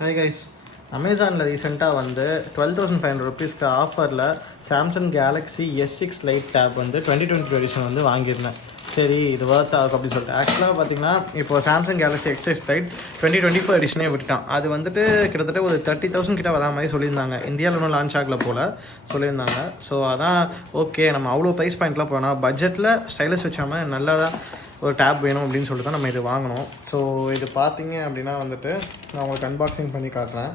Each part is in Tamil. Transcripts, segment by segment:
Hi guys. அமேசானில் ரீசெண்டாக வந்து 12,500 ருபீஸ்க்கு ஆஃபரில் Samsung Galaxy S6 light tape வந்து 2022 எடிஷன் வந்து வாங்கியிருந்தேன். சரி இது ஒர்த் ஆகும் அப்படின்னு சொல்லிட்டு. ஆக்சுவலாக பார்த்தீங்கன்னா இப்போ சாம்சங் கேலக்ஸி S6 லைட் 2024 எடிஷனே விட்டுட்டான். அது வந்துட்டு கிட்டத்தட்ட ஒரு 30,000 கிட்ட வரா மாதிரி சொல்லியிருந்தாங்க. இந்தியாவில் ஒன்றும் லான்ச் ஆகல போல் சொல்லியிருந்தாங்க. ஸோ அதான் ஓகே, நம்ம அவ்வளோ ப்ரைஸ் பாயிண்ட்லாம் போனால் பட்ஜெட்டில் ஸ்டைலிஷ் வச்சாமல் நல்லா தான் ஒரு டேப் வேணும் அப்படின்னு சொல்லிட்டு தான் நம்ம இது வாங்கினோம். ஸோ இது பார்த்தீங்க அப்படின்னா வந்துட்டு நான் உங்களுக்கு அன்பாக்சிங் பண்ணி காட்டுறேன்.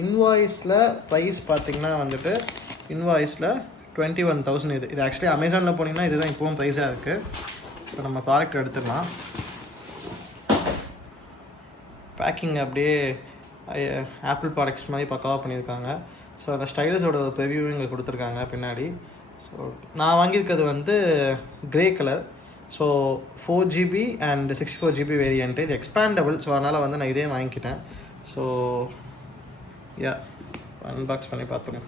இன்வாய்ஸில் ப்ரைஸ் பார்த்திங்கன்னா வந்துட்டு இன்வாய்ஸில் 21,000 இது ஆக்சுவலி அமேசானில் போனீங்கன்னா இதுதான் இப்போவும் ப்ரைஸாக இருக்குது. ஸோ நம்ம ப்ராடக்ட் எடுத்துக்கலாம். பேக்கிங் அப்படியே ஆப்பிள் ப்ராடக்ட்ஸ் மாதிரி பக்காவாக பண்ணியிருக்காங்க. ஸோ அந்த ஸ்டைலஸோட ரிவ்யூ இங்கே கொடுத்துருக்காங்க பின்னாடி. ஸோ நான் வாங்கியிருக்கிறது வந்து grey colour. So 4GB and 64GB variant. இது எக்ஸ்பேண்டபிள். ஸோ அதனால் வந்து நான் இதே வாங்கிக்கிட்டேன். ஸோ அன்பாக்ஸ் பண்ணி பார்த்துருங்க.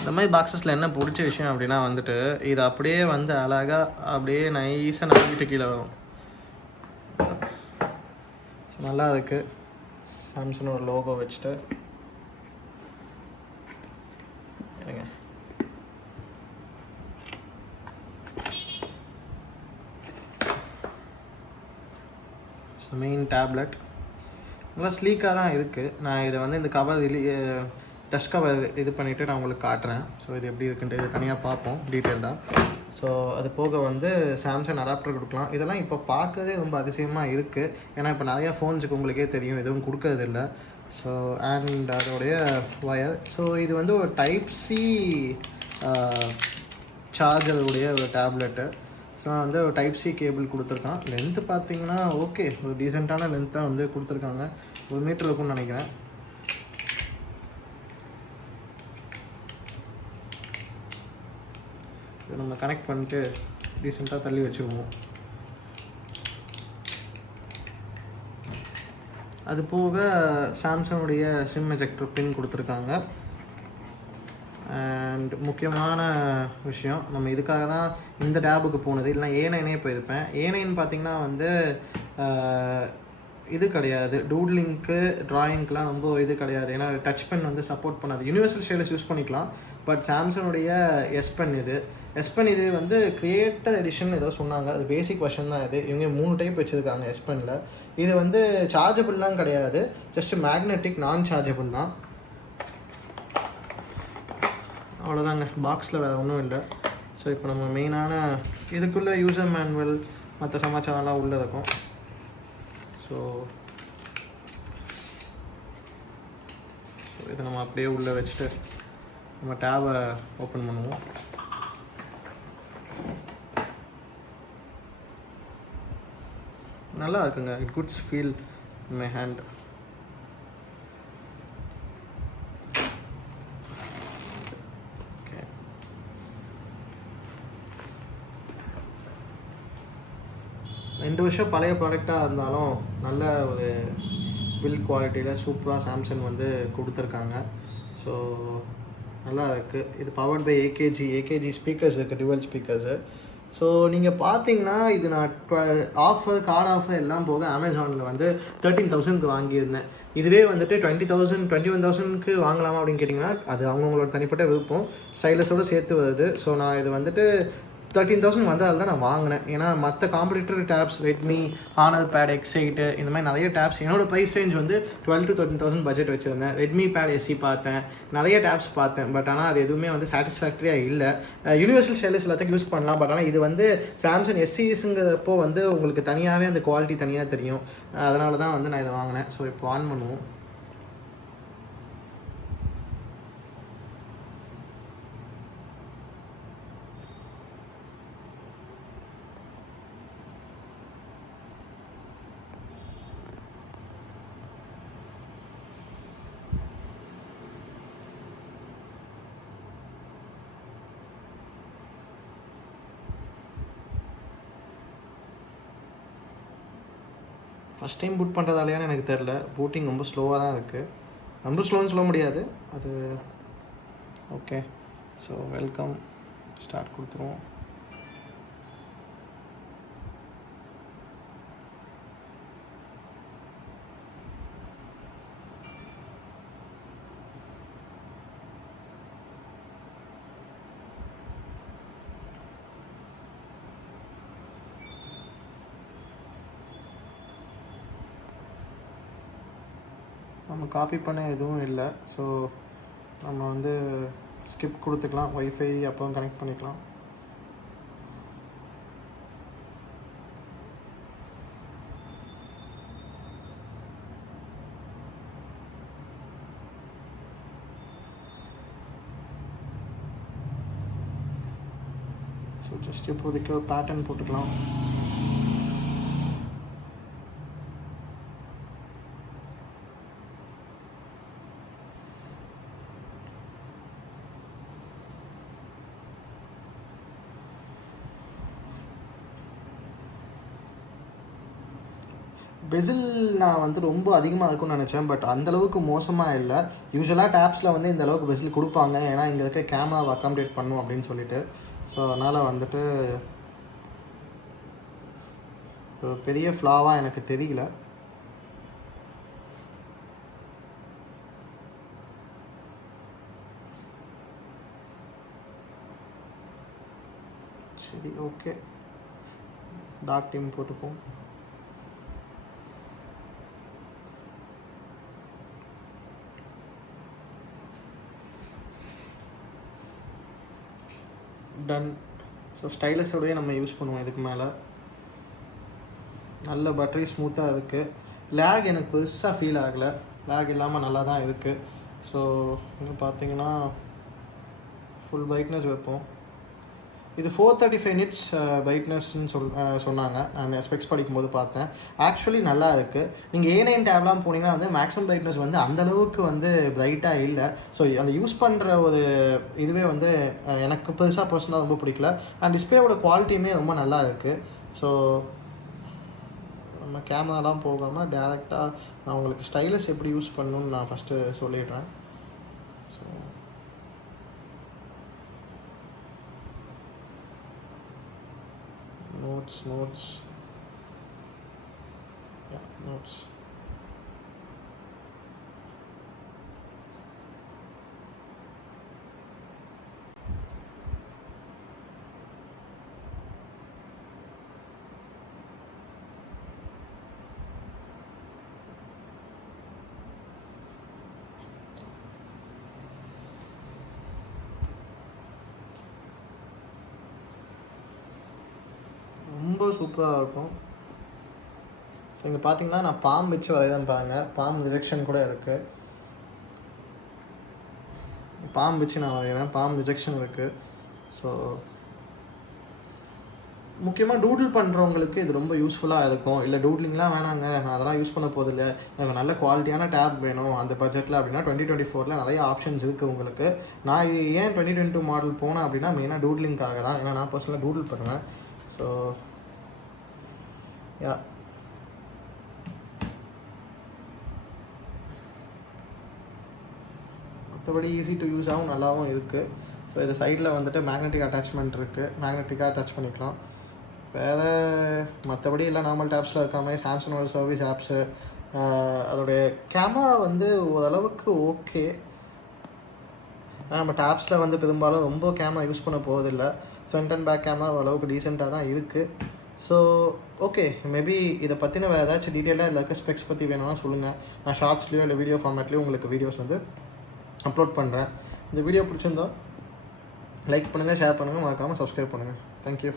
இந்த மாதிரி பாக்ஸஸில் என்ன பிடிச்ச விஷயம் அப்படின்னா வந்துட்டு இது அப்படியே வந்து அழகாக அப்படியே நைஸாக நம்பிக்கிட்டு கீழே வரும். ஸோ நல்லா இருக்குது. சாம்சங்கோட லோகோ வச்சுட்டு இருங்க. மெயின் டேப்லெட் நல்லா ஸ்லீக்காக தான் இருக்குது. நான் இதை வந்து இந்த கவர் டஸ்ட் கவர் இது பண்ணிவிட்டு நான் உங்களுக்கு காட்டுறேன். ஸோ இது எப்படி இருக்குன்ட்டு இது தனியாக பார்ப்போம் டீட்டெயில்டாக. ஸோ அது போக வந்து சாம்சங் அடாப்டர் கொடுக்கலாம். இதெல்லாம் இப்போ பார்க்கறதே ரொம்ப அதிசயமாக இருக்குது. ஏன்னா இப்போ நிறையா ஃபோன்ஸுக்கு உங்களுக்கே தெரியும் எதுவும் கொடுக்கறது இல்லை. ஸோ அண்ட் அதோடைய ஒயர். ஸோ இது வந்து ஒரு டைப்-C சார்ஜருடைய ஒரு டேப்லெட்டு. ஸோ வந்து ஒரு டைப்-C கேபிள் கொடுத்துருக்கான். லென்த்து பார்த்தீங்கன்னா ஓகே, ஒரு டீசெண்டான லென்த்தாக வந்து கொடுத்துருக்காங்க. 1 மீட்டர் இருக்கும்னு நினைக்கிறேன். இதை நம்ம கனெக்ட் பண்ணிட்டு டீசெண்டாக தள்ளி வச்சுக்குவோம். அது போக சாம்சங்குடைய சிம் எஜெக்டர் பின் கொடுத்துருக்காங்க. அண்ட் முக்கியமான விஷயம், நம்ம இதுக்காக தான் இந்த டேபுக்கு போனது. இல்லைனா A9 போயிருப்பேன். A9 பார்த்திங்கன்னா வந்து இது கிடையாது, டூட்லிங்க்கு ட்ராயிங்க்கெலாம் ரொம்ப இது கிடையாது. ஏன்னா டச் பென் வந்து சப்போர்ட் பண்ணாது. யூனிவர்சல் ஸ்டைலஸ் யூஸ் பண்ணிக்கலாம். பட் சாம்சங்குடைய S Pen இது வந்து கிரியேட்டர் எடிஷன் ஏதோ சொன்னாங்க. அது பேசிக் வெர்ஷன் தான். இவங்க 3 டைப் வச்சுருக்காங்க S Penல. இது வந்து சார்ஜபிள்லாம் கிடையாது, ஜஸ்ட் மேக்னெட்டிக், நான் சார்ஜபிள் தான். அவ்வளோதாங்க, பாக்ஸில் வேறு ஒன்றும் இல்லை. ஸோ இப்போ நம்ம மெயினான இதுக்குள்ளே யூசர் மேனுவல் மற்ற சமாச்சாரம்லாம் உள்ளே இருக்கும். ஸோ இதை நம்ம அப்படியே உள்ளே வச்சுட்டு நம்ம டேபை ஓப்பன் பண்ணுவோம். நல்லா இருக்குங்க. It goods feel in my hand. Okay, 2 வருஷம் பழைய ப்ராடக்டாக இருந்தாலும் நல்ல ஒரு பில்ட் குவாலிட்டியில் சூப்பராக சாம்சங் வந்து கொடுத்துருக்காங்க. ஸோ நல்லா இருக்குது. இது பவர்ட் பை ஏகேஜி ஸ்பீக்கர்ஸ் இருக்குது, டுவல் ஸ்பீக்கர்ஸு. ஸோ நீங்கள் பார்த்தீங்கன்னா இது நான் கார்டு ஆஃபர் எல்லாம் போக அமேசானில் வந்து 13,000க்கு வாங்கியிருந்தேன். இதுவே வந்துட்டு 20,000 21,000க்கு வாங்கலாமா அப்படின்னு கேட்டிங்கன்னா அது அவங்கவுங்களோட தனிப்பட்ட விருப்பம், ஸ்டைலஸோடு சேர்த்து வருது. ஸோ நான் இது வந்துட்டு 13,000 வந்ததால் தான் நான் வாங்கினேன். ஏன்னா மற்ற competitor tabs, Redmi, Honor pad X8 இந்த மாதிரி நிறைய டேப்ஸ், என்னோடய ப்ரைஸ் ரேஞ்ச் வந்து 12,000 to 13,000 பட்ஜெட் வச்சுருந்தேன். ரெட்மி பேட் SE பார்த்தேன், நிறைய டேப்ஸ் பார்த்தேன். பட் ஆனால் அது எதுவுமே வந்து சாட்டிஸ்ஃபேக்டரியாக இல்லை. யூனிவர்சல் ஸ்டைலஸ் எல்லாத்துக்கும் யூஸ் பண்ணலாம். பட் ஆனால் இது வந்து சாம்சங் S6ங்கிறப்போ வந்து உங்களுக்கு தனியாகவே அந்த குவாலிட்டி தனியாக தெரியும். அதனால தான் வந்து நான் இதை வாங்கினேன். ஸோ இப்போ ஆன் பண்ணுவோம். ஃபஸ்ட் டைம் பூட் பண்ணுறதாலையான்னு எனக்கு தெரில. பூட்டிங் ரொம்ப ஸ்லோவாக தான் இருக்குது. ரொம்ப ஸ்லோன்னு சொல்ல முடியாது அது. ஓகே, ஸோ வெல்கம் ஸ்டார்ட் கொடுத்துருவோம். நம்ம காப்பி பண்ண எதுவும் இல்லை, ஸோ நம்ம வந்து ஸ்கிப் கொடுத்துக்கலாம். ஒய்ஃபை அப்போ கனெக்ட் பண்ணிக்கலாம். ஸோ ஜஸ்ட் இப்போதைக்கு ஒரு பேட்டர்ன் போட்டுக்கலாம். பெசில் நான் வந்து ரொம்ப அதிகமாக இருக்கும்னு நினச்சேன், பட் அந்தளவுக்கு மோசமாக இல்லை. யூஸ்வலாக டேப்ஸில் வந்து இந்த அளவுக்கு பெசில் கொடுப்பாங்க, ஏன்னா இங்கே இருக்க கேமராவை அக்காமடேட் பண்ணும் அப்படின்னு சொல்லிட்டு. ஸோ அதனால் வந்துட்டு பெரிய ஃப்ளாவாக எனக்கு தெரியல. சரி, ஓகே, டார்க் டீம் போட்டுப்போம். டன். ஸோ ஸ்டைலஸோடய நம்ம யூஸ் பண்ணுவோம் இதுக்கு மேலே. நல்ல பட்டரி ஸ்மூத்தாக இருக்குது. லேக் எனக்கு பெருசாக ஃபீல் ஆகலை, லேக் இல்லாமல் நல்லா தான் இருக்குது. ஸோ இங்கே பார்த்தீங்கன்னா ஃபுல் பிரைட்னஸ் வைப்போம். இது 435 நிட்ஸ் பிரைட்னஸ்ன்னு சொன்னாங்க. நான் ஸ்பெக்ஸ் படிக்கும்போது பார்த்தேன். ஆக்சுவலி நல்லா இருக்குது. நீங்கள் A9 டேப்லாம் போனீங்கன்னா வந்து மேக்ஸிமம் பிரைட்னஸ் வந்து அந்தளவுக்கு வந்து பிரைட்டாக இல்லை. ஸோ அந்த யூஸ் பண்ணுற ஒரு இதுவே வந்து எனக்கு பர்சனலாக ரொம்ப பிடிக்கல. அண்ட் டிஸ்பிளேவோட குவாலிட்டியுமே ரொம்ப நல்லா இருக்குது. ஸோ நம்ம கேமராலாம் போகாமல் டேரெக்டாக நான் உங்களுக்கு ஸ்டைலஸ் எப்படி யூஸ் பண்ணணுன்னு நான் ஃபஸ்ட்டு சொல்லிடுறேன். So notes, yeah, notes. ரொம்ப சூப்பராக இருக்கும். ஸோ இங்கே பார்த்தீங்கன்னா நான் பாம் வச்சு வரைதான் பாருங்கள். பாம் ரிஜெக்ஷன் கூட இருக்குது. பாம் வச்சு நான் வரைகிறேன், பாம் ரிஜெக்ஷன் இருக்குது. ஸோ முக்கியமாக டூடில் பண்ணுறவங்களுக்கு இது ரொம்ப யூஸ்ஃபுல்லாக இருக்கும். இல்லை டூட்லிங்லாம் வேணாங்க, நான் அதெல்லாம் யூஸ் பண்ண போதில்லை, எனக்கு நல்ல குவாலிட்டியான டேப் வேணும் அந்த பட்ஜெட்டில் அப்படின்னா 2024 நிறைய ஆப்ஷன்ஸ் இருக்குது உங்களுக்கு. நான் இது ஏன் 2022 மாடல் போனேன் அப்படின்னா மெயினாக டூட்லிங்காக தான். ஏன்னா நான் பர்சனலாக டூடில் பண்ணுவேன். ஸோ யா, மற்றபடி ஈஸி டு யூஸ் ஆகும், நல்லாவும் இருக்குது. ஸோ இது சைடில் வந்துட்டு மேக்னெட்டிக் அட்டாச்மெண்ட் இருக்குது, மேக்னெட்டிக்காக அட்டாச் பண்ணிக்கலாம். வேறு மற்றபடி இல்லை நார்மல் டேப்ஸில் இருக்காம சாம்சங்கோட சர்வீஸ் ஆப்ஸு, அதோடைய கேமரா வந்து ஓரளவுக்கு ஓகே. நம்ம டேப்ஸில் வந்து பெரும்பாலும் ரொம்ப கேமரா யூஸ் பண்ண போவதில்லை. ஃப்ரண்ட் அண்ட் பேக் கேமரா ஓரளவுக்கு டீசெண்டாக தான் இருக்குது. ஸோ ஓகே, மேபி இதை பற்றின வேறு ஏதாச்சும் டீட்டெயிலாக இதில் இருக்க ஸ்பெக்ஸ் பற்றி வேணும்னா சொல்லுங்கள். நான் ஷார்ட்ஸ்லேயோ இல்லை வீடியோ ஃபார்மேட்லேயும் உங்களுக்கு வீடியோஸ் வந்து அப்லோட் பண்ணுறேன். இந்த வீடியோ பிடிச்சிருந்தா லைக் பண்ணுங்கள், ஷேர் பண்ணுங்கள், மறக்காமல் சப்ஸ்கிரைப் பண்ணுங்கள். தேங்க்யூ.